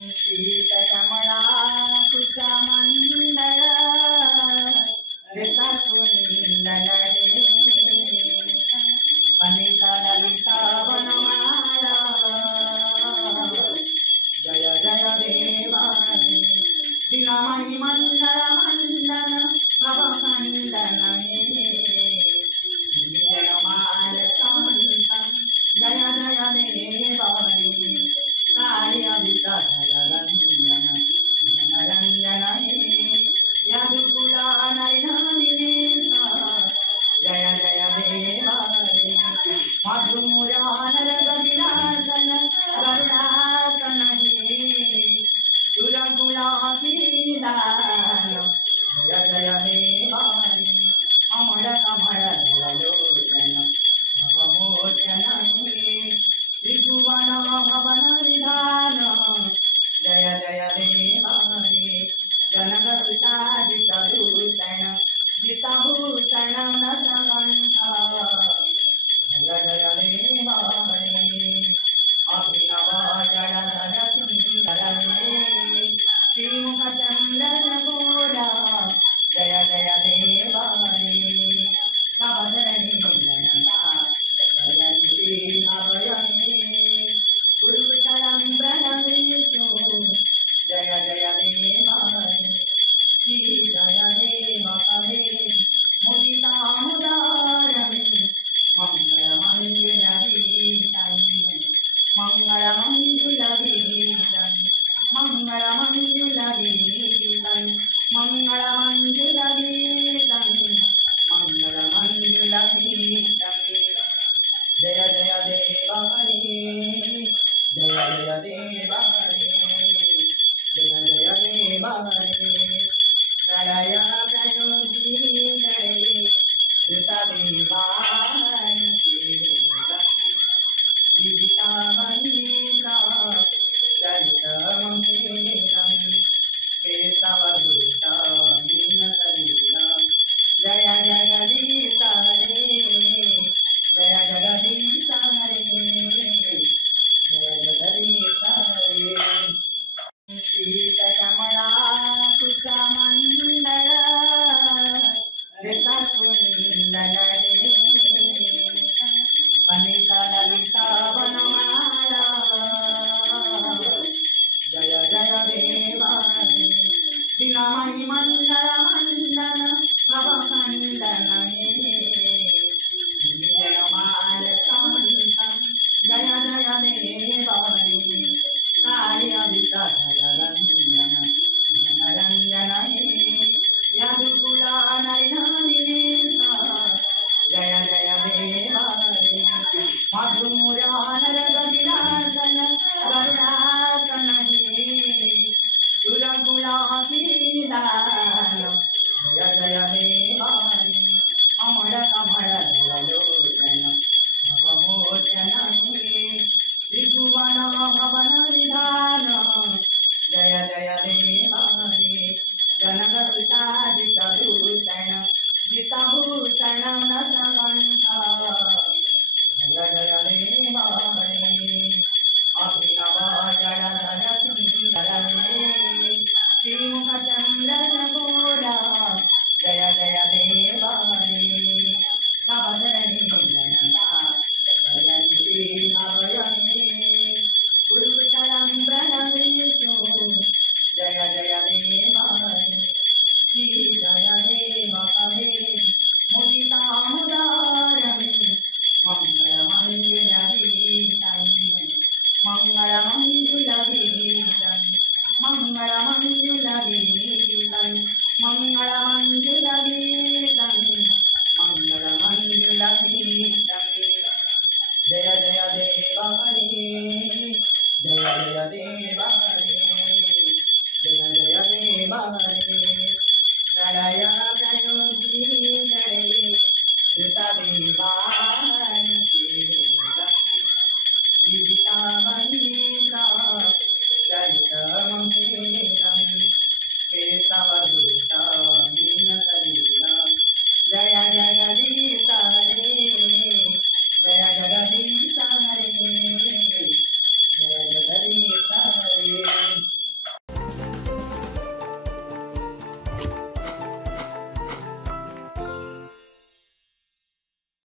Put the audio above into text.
शीतकमला कुशमण्डल ऋतकुण्डल अनिता ललिता वनमाला जय जय देवानि दिनमणि मंडल मंडन भवमण्डन मुनिजनमाल शान्तं जय जय देवानि रंजन जनरंजन यदुकुलानयनानिलेश जय जय देवारे मधुमुरानरगविलासन करुणासन सुरकुलासीदान जय जय देवारे अमर कमल लोचन भवमोचन त्रिभुवन भवन विधान जय जय देवारे जनकसुतादितभूषण जितभूषण नरकण्ठ जय जय देवारे अभिनव जलधर सुन्दर श्रीमुखचन्द्रचकोरा जय जय देवारे नवधरणि जनता गुरुकुशलं प्रणमेषु जय जय देवारे श्री जय देवकवेदि मुदितामुदारं मङ्गलमङ्गलगीतं मङ्गलमङ्गलगीतं मङ्गलमङ्गलगीतं मङ्गलमङ्गलगीतं मङ्गलमङ्गलगीतं जय जय देवारे जय जय देवारे जय जय देवारे प्रलय प्रयोगीकरे ऋतदेवायतीरं विदितामणिका चरितममेरं केशवदूतामीनशरीरं जय जगदीश रे जय जगदीश रे जय जगदीश रे शीतकमला कुशमण्डल ऋतकुण्डल अनिता ललिता वनमाला जय जय देवारे दिनमणि मंडल मंडन भवमण्डन मुनिजनमाल शान्तं जय जय देवारे रंजन जनरंजन यदुकुलानयनानिलेश जय जय देवारे मधुमुरानरगविलासन करुणासन सुरकुलासीदान जय जय देवारे अमर कमल लोचन भवमोचन त्रिभुवन भवन विधान जय जय देवारे जनकसुतादितभूषण जितभूषण नरकण्ठ जय जय देवारे अभिनव जलधर सुन्दर श्रीमुखचन्द्रचकोरा जय जय देवारे नवधरणि जनता गुरुकुशलं प्रणमेषु जय जय देवारे श्री जय देवकवेदि मुदितामुदारं मङ्गलमङ्गलगीतं मङ्गलमङ्गलगीतं मङ्गलमङ्गलगीतं मङ्गलमङ्गलगीतं मङ्गलमङ्गलगीतं जय जय देवारे जय जय देवारे जय जय देवारे